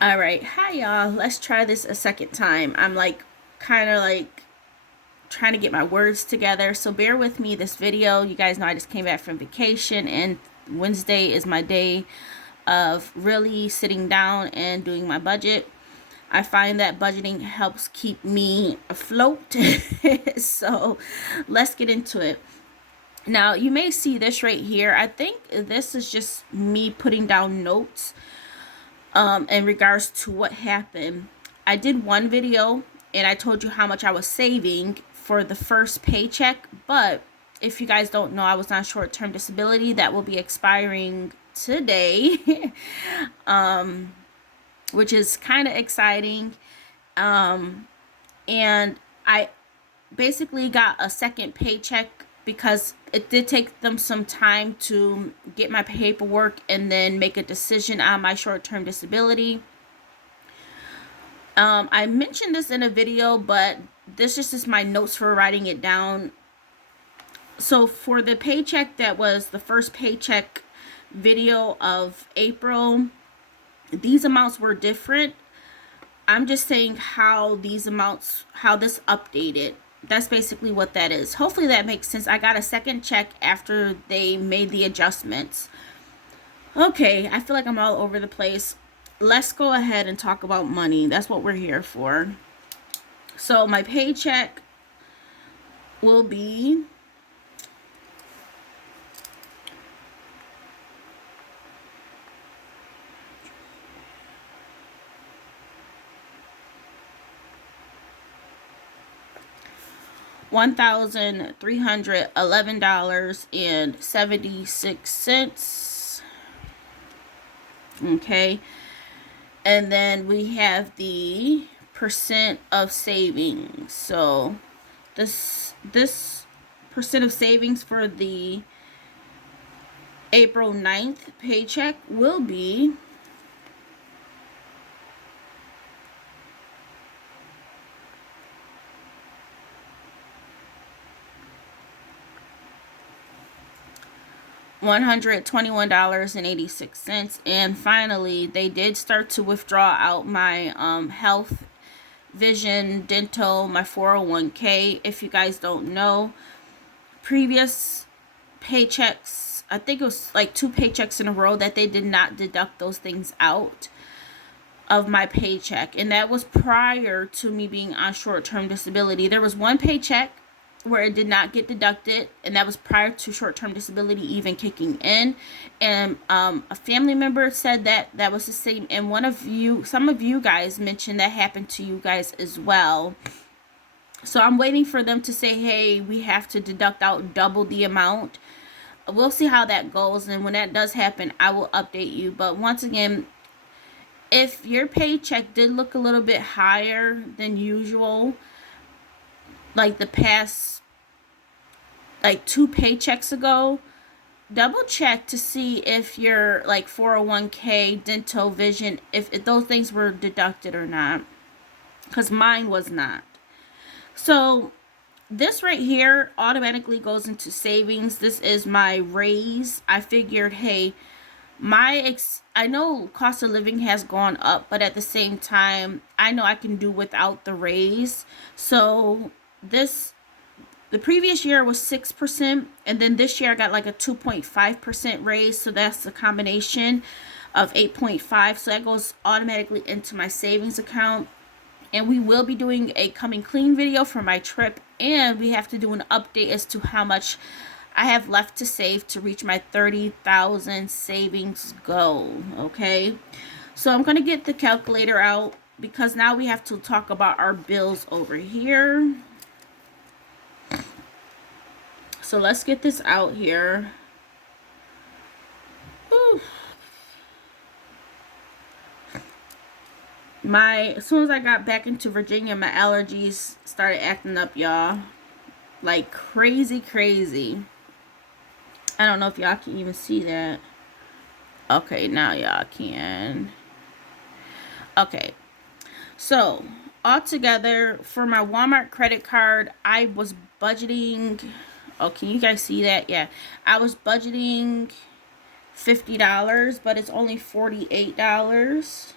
All right, hi y'all. Let's try this a second time. I'm kind of trying to get my words together, so bear with me. This video, you guys know I just came back from vacation, and Wednesday is my day of really sitting down and doing my budget. I find that budgeting helps keep me afloat. So let's get into it. Now, you may see this right here. I think this is just me putting down notes in regards to what happened. I did one video and I told you how much I was saving for the first paycheck, but if you guys don't know, I was on short-term disability that will be expiring today. Which is kind of exciting. And I basically got a second paycheck because it did take them some time to get my paperwork and then make a decision on my short-term disability. I mentioned this in a video, but this is just my notes for writing it down. So for the paycheck that was the first paycheck video of April, these amounts were different. I'm just saying how these amounts, how this updated. That's basically what that is. Hopefully that makes sense. I got a second check after they made the adjustments. Okay, I feel like I'm all over the place. Let's go ahead and talk about money. That's what we're here for. So my paycheck will be $1,311.76. Okay, and then we have the percent of savings. So this percent of savings for the April 9th paycheck will be $121.86. And finally, they did start to withdraw out my health, vision, dental, my 401k. If you guys don't know, previous paychecks, I think it was like 2 paychecks in a row that they did not deduct those things out of my paycheck, and that was prior to me being on short-term disability. There was one paycheck where it did not get deducted, and that was prior to short-term disability even kicking in. And a family member said that that was the same, and some of you guys mentioned that happened to you guys as well. So I'm waiting for them to say, hey, we have to deduct out double the amount. We'll see how that goes, and when that does happen, I will update you. But once again, if your paycheck did look a little bit higher than usual, like the past, like 2 paychecks ago, double check to see if your like 401k, dental, vision, if those things were deducted or not, because mine was not. So this right here automatically goes into savings. This is my raise. I figured, hey, I know cost of living has gone up, but at the same time, I know I can do without the raise. So the previous year was 6%, and then this year I got like a 2.5% raise. So that's the combination of 8.5. So that goes automatically into my savings account. And we will be doing a coming clean video for my trip, and we have to do an update as to how much I have left to save to reach my 30,000 savings goal. Okay, so I'm gonna get the calculator out because now we have to talk about our bills over here. So let's get this out here. Whew. As soon as I got back into Virginia, my allergies started acting up, y'all. Like crazy. I don't know if y'all can even see that. Okay, now y'all can. Okay, so altogether for my Walmart credit card, I was budgeting. Oh, can you guys see that? Yeah, I was budgeting $50, but it's only $48.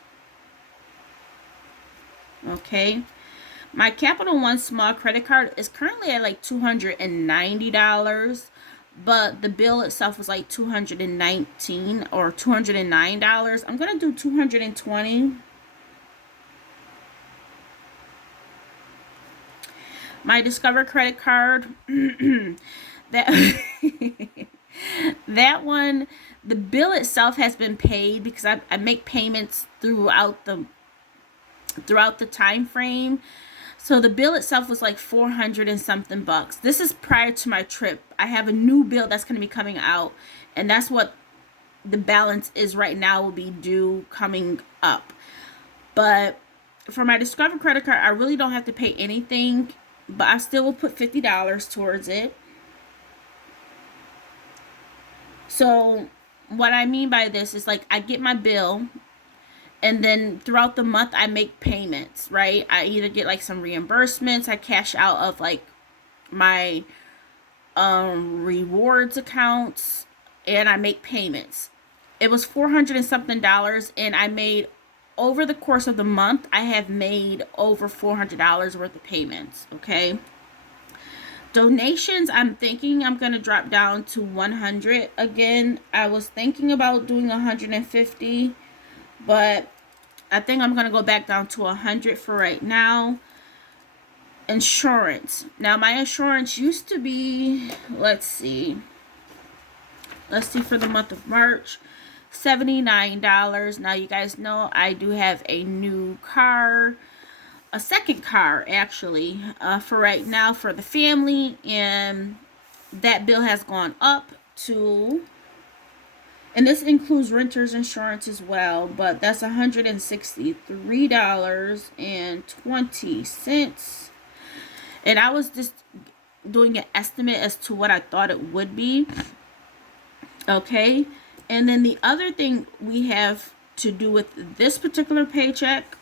Okay. My Capital One small credit card is currently at like $290, but the bill itself was like $219 or $209. I'm gonna do $220. My Discover credit card, that that one, the bill itself has been paid because I make payments throughout the time frame. So the bill itself was like 400 and something bucks. This is prior to my trip. I have a new bill that's going to be coming out, and that's what the balance is right now, will be due coming up. But for my Discover credit card, I really don't have to pay anything, but I still will put $50 towards it. So what I mean by this is, like, I get my bill, and then throughout the month I make payments, right? I either get like some reimbursements, I cash out of like my rewards accounts, and I make payments. It was 400 and something dollars, and I made, over the course of the month, I have made over $400 worth of payments. Okay. Donations, I'm thinking I'm going to drop down to 100 again. I was thinking about doing 150, but I think I'm going to go back down to 100 for right now. Insurance. Now, my insurance used to be, let's see for the month of March, $79. Now, you guys know I do have a new car, a second car actually, for right now for the family, and that bill has gone up to, and this includes renter's insurance as well, but that's $163.20. And I was just doing an estimate as to what I thought it would be. Okay. And then the other thing we have to do with this particular paycheck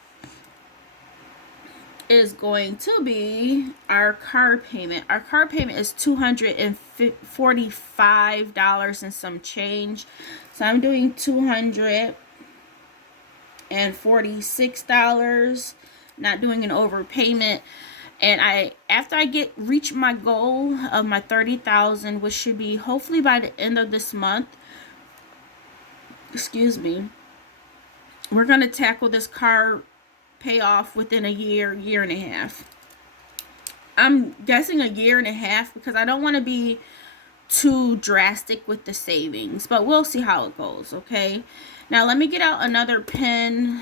is going to be our car payment. Our car payment is $245 and some change. So I'm doing $246, not doing an overpayment. And after I reach my goal of my 30,000, which should be hopefully by the end of this month, we're going to tackle this car payoff within a year and a half. I'm guessing a year and a half because I don't want to be too drastic with the savings, but we'll see how it goes. Okay. Now let me get out another pen.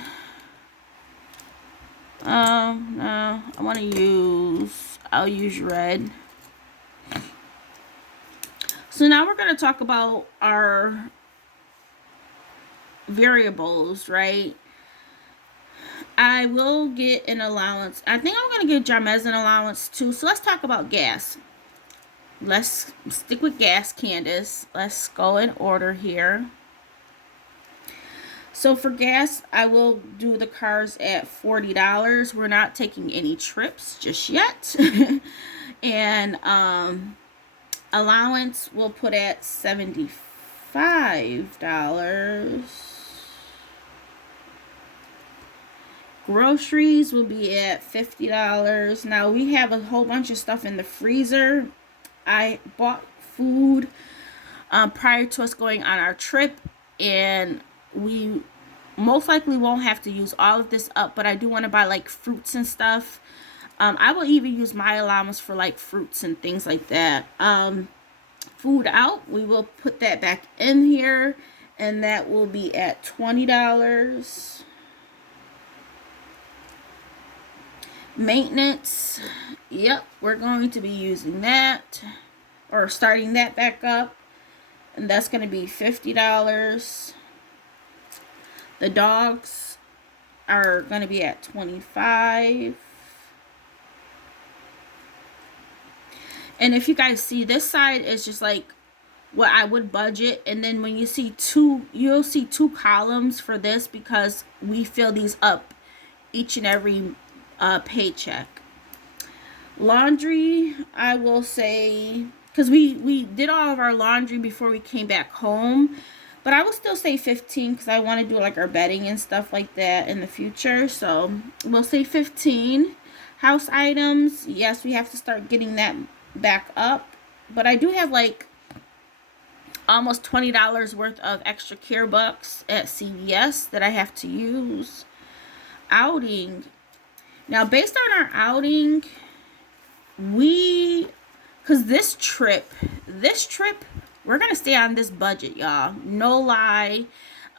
No, I'll use red. So now we're going to talk about our variables, right? I will get an allowance. I think I'm going to get Jamez an allowance too. So let's talk about gas. Let's stick with gas, Candace. Let's go in order here. So for gas, I will do the cars at $40. We're not taking any trips just yet. And allowance we'll put at $75. Groceries will be at $50. Now we have a whole bunch of stuff in the freezer. I bought food prior to us going on our trip, and we most likely won't have to use all of this up, but I do want to buy like fruits and stuff. I will even use my allowance for like fruits and things like that. Food out, we will put that back in here, and that will be at $20. Maintenance, yep, we're going to be using that, or starting that back up, and that's going to be $50. The dogs are going to be at $25. And if you guys see, this side is just like what I would budget, and then when you see you'll see two columns for this because we fill these up each and every paycheck. Laundry, I will say, because we did all of our laundry before we came back home, But I will still say 15 because I want to do like our bedding and stuff like that in the future. So we'll say 15. House items, yes, we have to start getting that back up. But I do have like almost $20 worth of extra care bucks at CVS that I have to use. Outing. Now, based on our outing, because this trip, we're going to stay on this budget, y'all. No lie.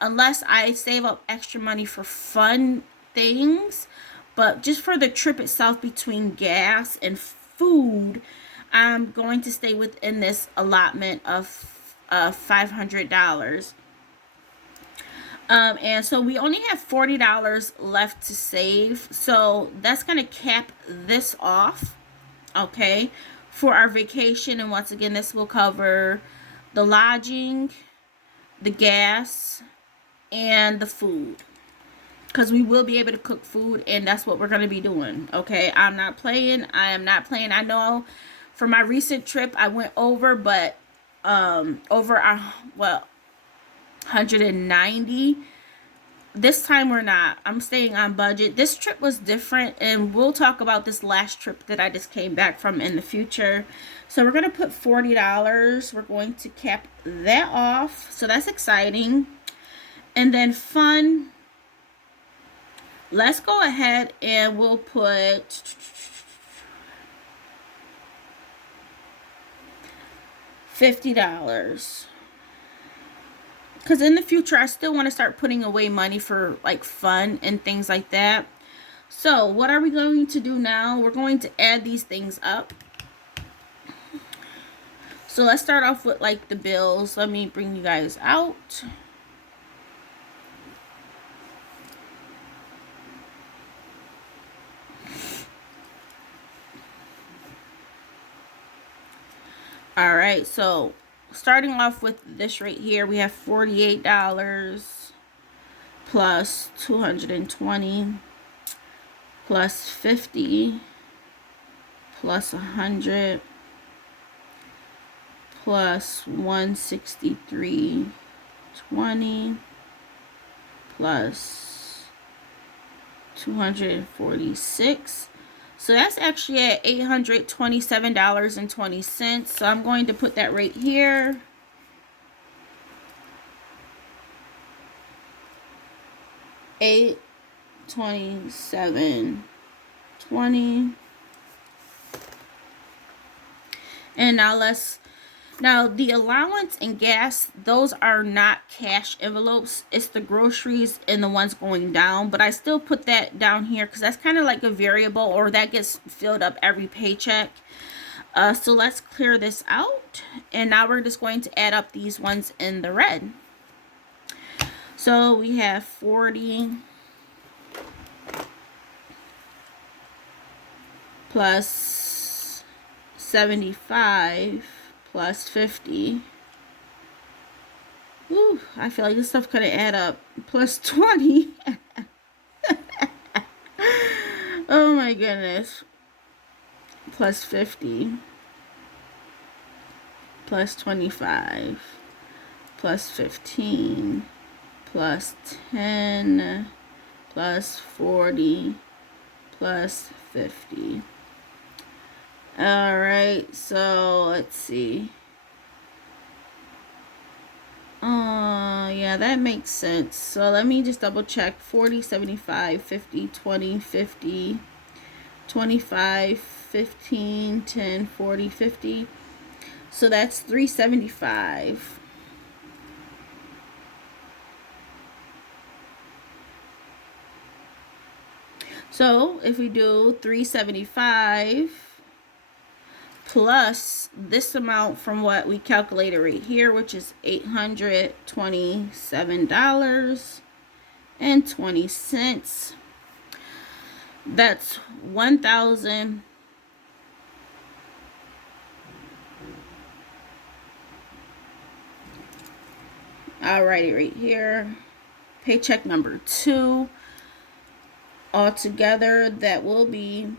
Unless I save up extra money for fun things. But just for the trip itself between gas and food, I'm going to stay within this allotment of $500. And so we only have $40 left to save. So that's going to cap this off, okay, for our vacation. And once again, this will cover the lodging, the gas, and the food. Because we will be able to cook food, and that's what we're going to be doing, okay? I'm not playing. I am not playing. I know for my recent trip, I went over, but over our, 190. This time we're not. I'm staying on budget. This trip was different, and we'll talk about this last trip that I just came back from in the future. So we're going to put $40. We're going to cap that off. So that's exciting. And then fun. Let's go ahead and we'll put $50. Because in the future, I still want to start putting away money for like fun and things like that. So what are we going to do now? We're going to add these things up. So let's start off with like the bills. Let me bring you guys out. All right, so starting off with this right here, we have $48 plus 220 plus 50 plus 100 plus 163.20 plus 246. So that's actually at $827.20. So I'm going to put that right here. $827.20. And now the allowance and gas, those are not cash envelopes. It's the groceries and the ones going down. But I still put that down here because that's kind of like a variable, or that gets filled up every paycheck. So let's clear this out. And now we're just going to add up these ones in the red. So we have 40 plus 75 plus 50. Ooh, I feel like this stuff could add up. Plus 20. Oh my goodness. Plus 50. Plus 25. Plus 15. Plus 10. Plus 40. Plus 50. Alright, so let's see. Yeah, that makes sense. So let me just double check. 40, 75, 50, 20, 50, 25, 15, 10, 40, 50. So that's $375. So if we do $375 plus this amount from what we calculated right here, which is $827.20. That's 1,000. Alrighty, right here. Paycheck number 2. Altogether, that will be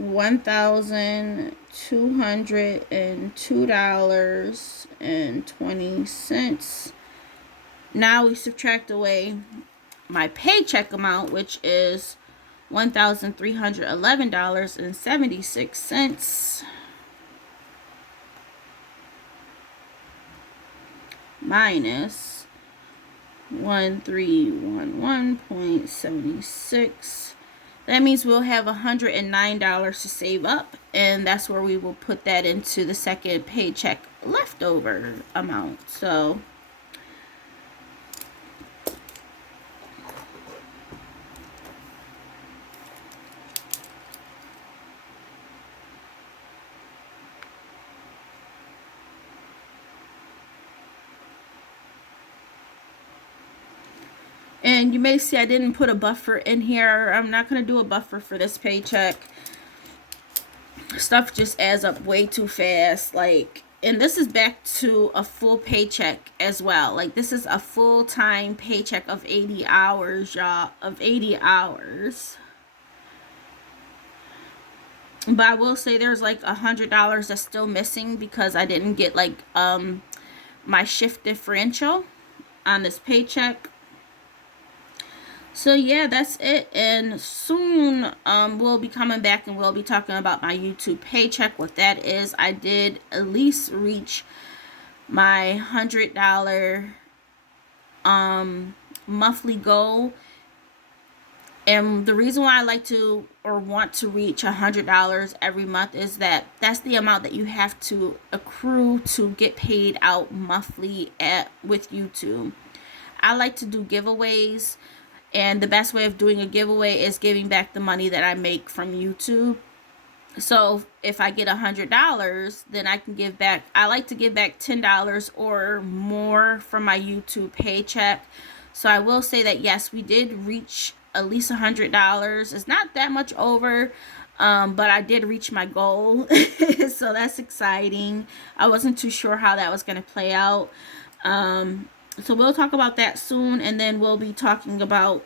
$1,202.20. Now we subtract away my paycheck amount, which is $1,311.76 minus 1311.76. That means we'll have $109 to save up, and that's where we will put that into the second paycheck leftover amount. So and you may see I didn't put a buffer in here. I'm not going to do a buffer for this paycheck. Stuff just adds up way too fast. Like, and this is back to a full paycheck as well. Like, this is a full-time paycheck of 80 hours, y'all. Of 80 hours. But I will say there's like $100 that's still missing because I didn't get like my shift differential on this paycheck. So yeah, that's it. And soon we'll be coming back and we'll be talking about my YouTube paycheck, what that is. I did at least reach my $100 monthly goal. And the reason why I like to or want to reach $100 every month is that that's the amount that you have to accrue to get paid out monthly with YouTube. I like to do giveaways. And the best way of doing a giveaway is giving back the money that I make from YouTube. So if I get $100, then I can give back. I like to give back $10 or more from my YouTube paycheck. So I will say that yes, we did reach at least $100. It's not that much over, but I did reach my goal. So that's exciting. I wasn't too sure how that was going to play out. So we'll talk about that soon, and then we'll be talking about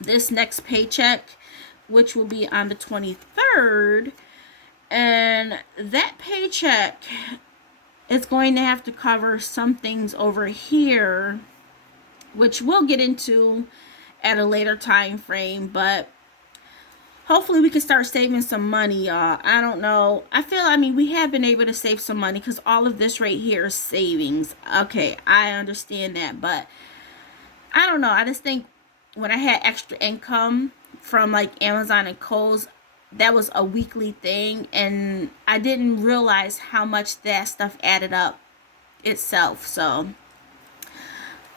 this next paycheck, which will be on the 23rd. And that paycheck is going to have to cover some things over here, which we'll get into at a later time frame, but hopefully we can start saving some money, y'all. I don't know. I mean, we have been able to save some money because all of this right here is savings. Okay, I understand that, but I don't know. I just think when I had extra income from like Amazon and Kohl's, that was a weekly thing, and I didn't realize how much that stuff added up itself. So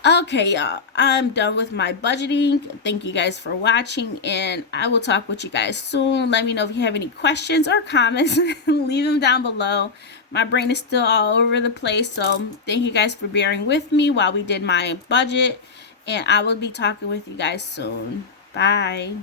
okay, y'all, I'm done with my budgeting. Thank you guys for watching, and I will talk with you guys soon. Let me know if you have any questions or comments. Leave them down below. My brain is still all over the place, so thank you guys for bearing with me while we did my budget, and I will be talking with you guys soon. Bye.